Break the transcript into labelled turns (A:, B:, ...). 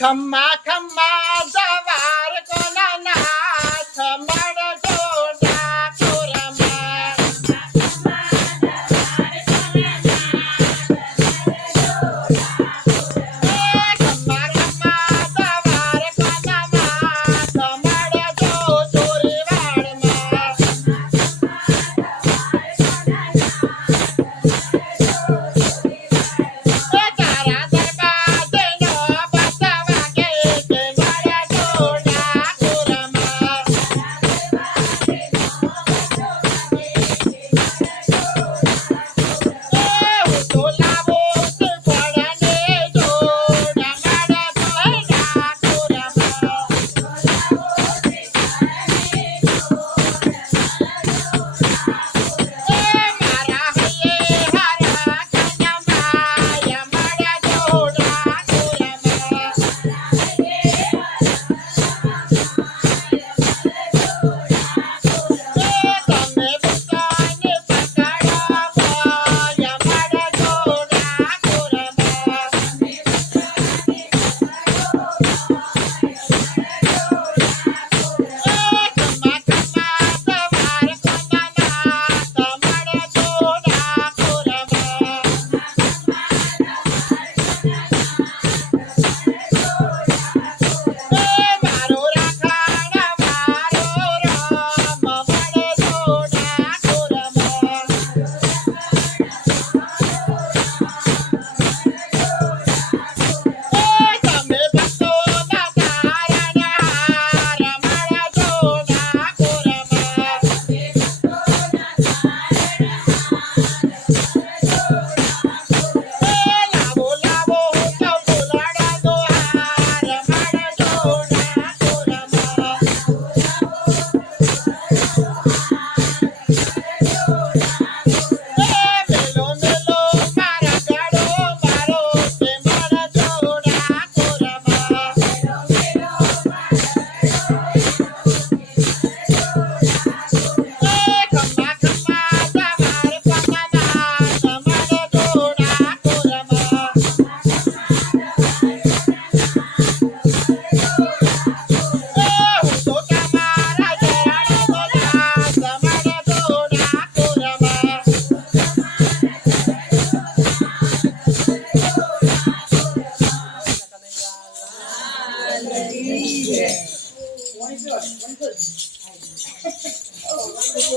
A: खम्मा खम्मा जवार को न 是，我们自己。哎，哈哈，哦，我们自己。